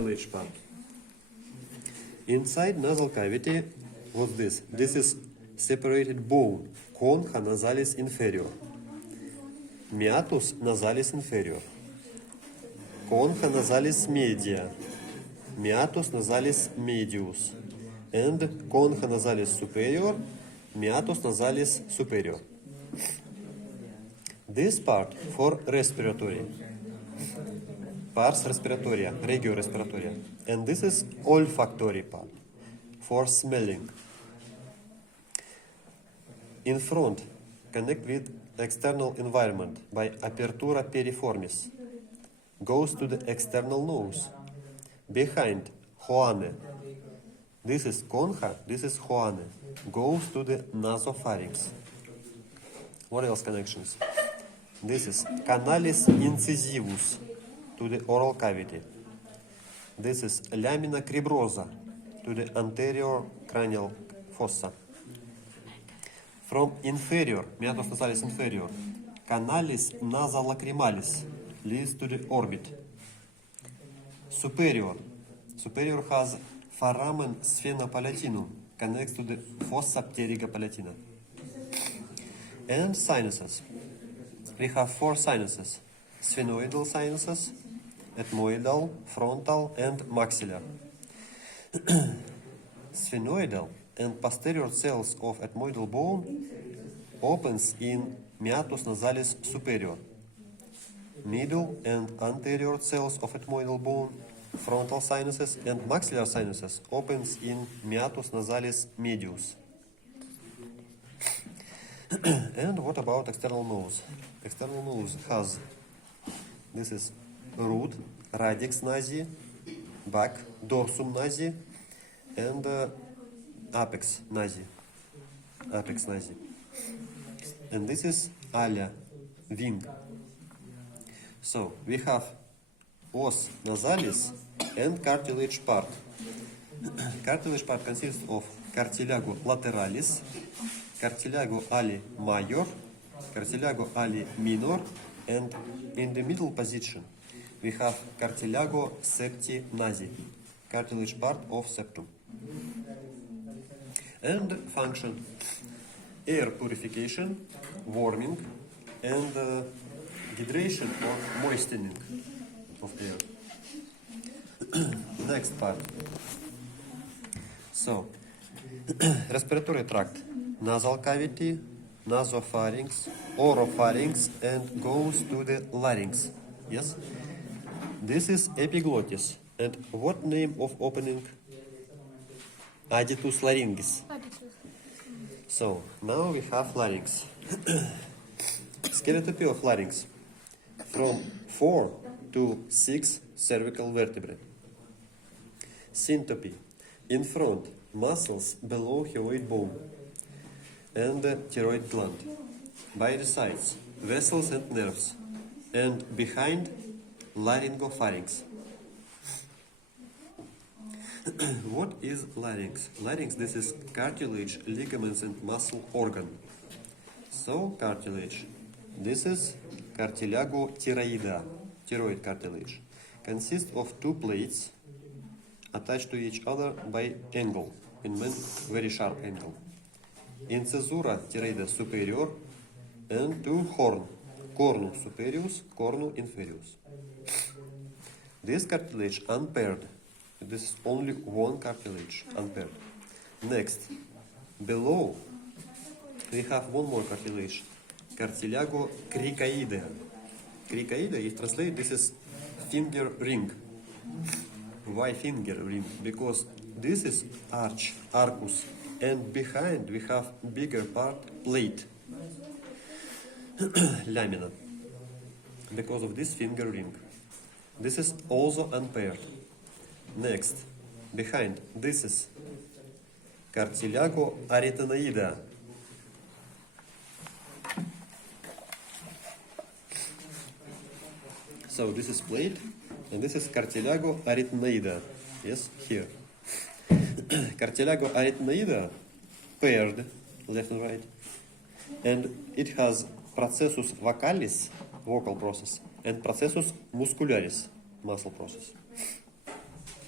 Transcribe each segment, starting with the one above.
cartilage part. Inside nasal cavity was this. This is separated bone, concha nasalis inferior, meatus nasalis inferior, concha nasalis media, meatus nasalis medius, and concha nasalis superior, meatus nasalis superior. This part for respiratory, pars respiratoria, regio respiratoria, and this is olfactory part for smelling. In front, connect with external environment by apertura piriformis, goes to the external nose. Behind, choane. This is concha, this is choane, goes to the nasopharynx. What else connections? This is canalis incisivus to the oral cavity. This is lamina cribrosa to the anterior cranial fossa. From inferior, meatus nasalis inferior, canalis nasolacrimalis leads to the orbit. Superior has foramen sphenopalatinum, connects to the fossa pteryga palatina. And sinuses. We have 4 sinuses: sphenoidal sinuses, ethmoidal, frontal, and maxillar. Sphenoidal and posterior cells of ethmoidal bone opens in meatus nasalis superior. Middle and anterior cells of ethmoidal bone, frontal sinuses, and maxillar sinuses opens in meatus nasalis medius. And what about external nose? External nose has, this is root, radix nasi, back, dorsum nasi, and apex nasi. And this is alia, wing. So we have os nasalis and cartilage part. Cartilage part consists of cartilago lateralis, cartilago ali major, cartilago ali minor, and in the middle position we have cartilago septi nasi, cartilage part of septum. And function: air purification, warming, and hydration or moistening of air. Next part. So, respiratory tract: nasal cavity, nasopharynx, oropharynx, and goes to the larynx. Yes? This is epiglottis. And what name of opening? Aditus laryngis. So, now we have larynx. Skeletotopy of larynx. From 4 to 6 cervical vertebrae. Syntopy. In front, muscles below hyoid bone and the thyroid gland. By the sides, vessels and nerves. And behind, laryngopharynx. What is larynx? Larynx, this is cartilage, ligaments, and muscle organ. So, cartilage. This is cartilago thyroida, thyroid cartilage. Consists of 2 plates attached to each other by angle, in very sharp angle. Incisura thyroida superior and 2 horn, cornu superius, cornu inferius. This cartilage unpaired. This is only one cartilage, unpaired. Next, below, we have one more cartilage, cartilago cricoidea. Cricoidea, if translated, this is finger ring. Why finger ring? Because this is arch, arcus, and behind we have bigger part, plate, lamina, because of this finger ring. This is also unpaired. Next, behind, this is cartilago arytenoidea. So this is plate, and this is cartilago arytenoidea. Yes, here. Cartilago arytenoidea, paired, left and right, and it has processus vocalis, vocal process, and processus muscularis, muscle process.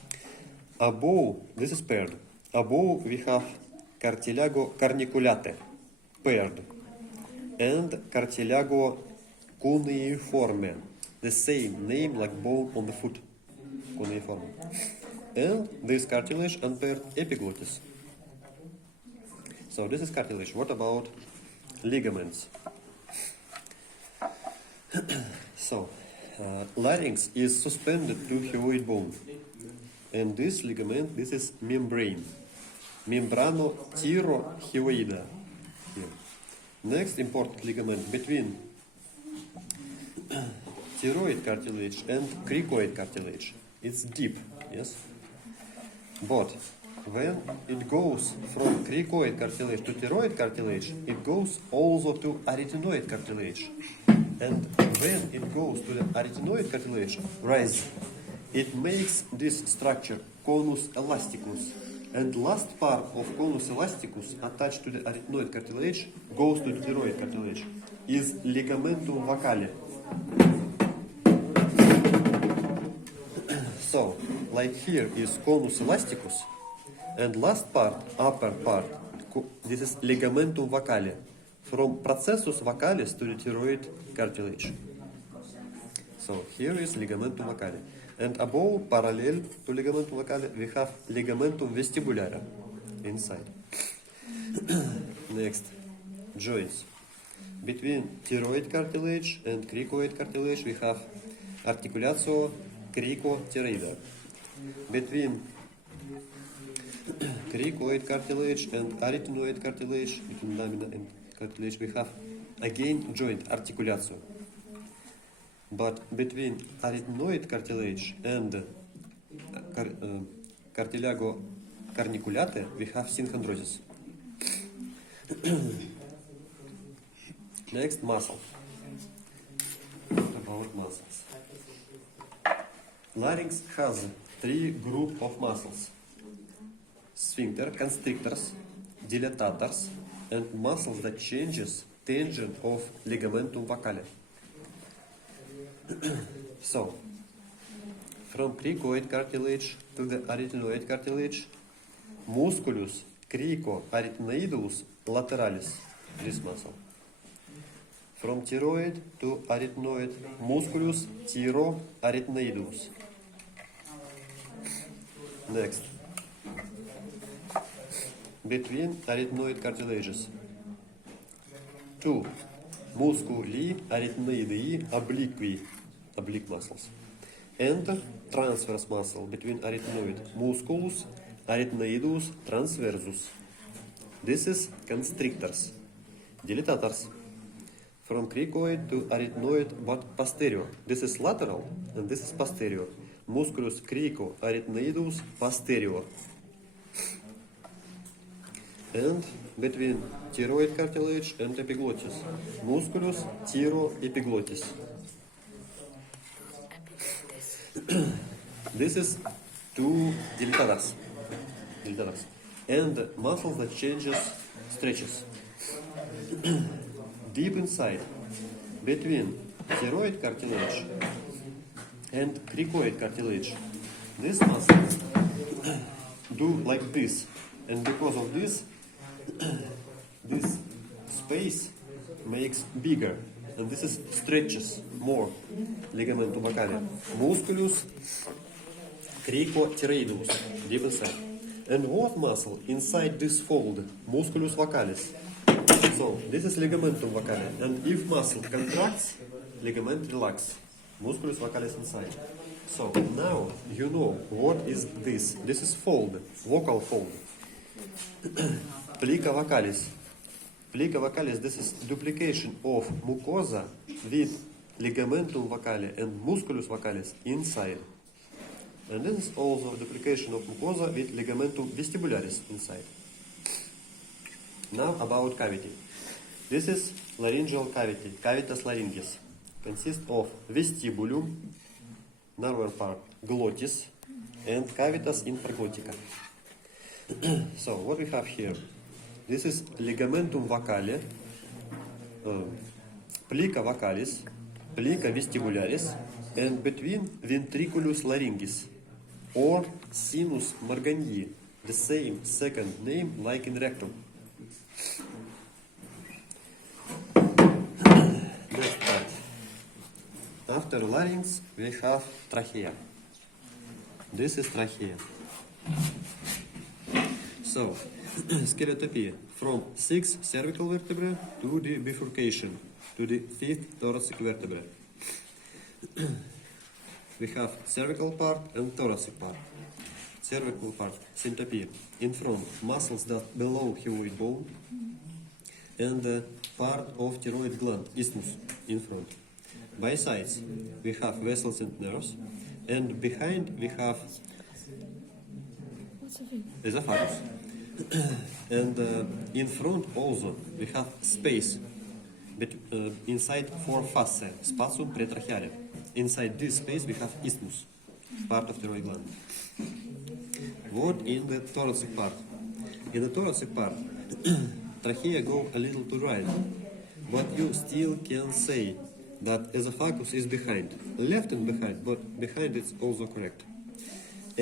Above, this is paired. Above we have cartilago carniculate, paired, and cartilago cuneiforme, the same name like bone on the foot, cuneiforme. And this cartilage unpaired epiglottis. So this is cartilage. What about ligaments? So, larynx is suspended to hyoid bone. And this ligament, this is membrane. Membranotyrohyoida. Here. Next important ligament between thyroid cartilage and cricoid cartilage. It's deep, yes? But when it goes from cricoid cartilage to thyroid cartilage, it goes also to arytenoid cartilage. And when it goes to the arytenoid cartilage, rise, it makes this structure conus elasticus. And last part of conus elasticus attached to the arytenoid cartilage goes to the thyroid cartilage is ligamentum vacale. So, like here is conus elasticus, and last part, upper part, this is ligamentum vacale, from processus vacalis to the thyroid cartilage. So here is ligamentum vacale, and above, parallel to ligamentum vacale, we have ligamentum vestibulare inside. Next, joints. Between thyroid cartilage and cricoid cartilage, we have articulatio cricoid. Between cricoid cartilage and arytenoid cartilage, between lamina and cartilage, we have again joint articulatio. But between arytenoid cartilage and cartilago carniculate, we have synchondrosis. Next, muscle. About muscles. Larynx has three groups of muscles: sphincter, constrictors, dilatators, and muscles that changes tangent of ligamentum vacale. So, from cricoid cartilage to the arytenoid cartilage, musculus cricoarytenoidus lateralis, this muscle. From thyroid to arytenoid, musculus thyroarytenoidus. Next, between arytenoid cartilages, two musculi arytenoidei obliqui, oblique muscles, and transverse muscle between arytenoid, musculus arytenoidus transversus. This is constrictors. Dilatators. From cricoid to arytenoid, but posterior. This is lateral, and this is posterior. Musculus cricoarytenoidus posterior. And between thyroid cartilage and epiglottis, musculus thyroepiglottis. This is two dilatators. And muscles that stretches. Deep inside, between thyroid cartilage and cricoid cartilage, these muscles do like this, and because of this, this space makes bigger, and this is stretches more ligamentum vacale. Musculus cricoid, deep inside. And what muscle inside this fold? Musculus vacalis. So, this is ligamentum vacale, and if muscle contracts, ligament relax. Musculus vacalis inside. So, now you know what is this. This is fold, vocal fold. Plica vacalis. Plica vacalis, this is duplication of mucosa with ligamentum vacale and musculus vacalis inside. And this is also duplication of mucosa with ligamentum vestibularis inside. Now about cavity. This is laryngeal cavity, cavitas laryngeis. Consists of vestibulum, narrower part, glottis, and cavitas infraglottica. So, what we have here? This is ligamentum vacale, plica vacalis, plica vestibularis, and between ventriculus laryngis, or sinus Morgagni, the same second name like in rectum. Next part. After larynx, we have trachea. This is trachea. So, Skeletotopy from 6 cervical vertebrae to the bifurcation, to the 5th thoracic vertebra. We have cervical part and thoracic part. Cervical part, Syntopy, in front, muscles that below hyoid bone, and part of thyroid gland, isthmus, in front. By sides, we have vessels and nerves, and behind we have esophagus. And in front also we have space, but inside 4 fasciae, spatium pretracheale. Inside this space we have isthmus, part of thyroid gland. What in the thoracic part? In the thoracic part, trachea go a little to right, but you still can say that esophagus is behind. Left and behind, but behind it's also correct.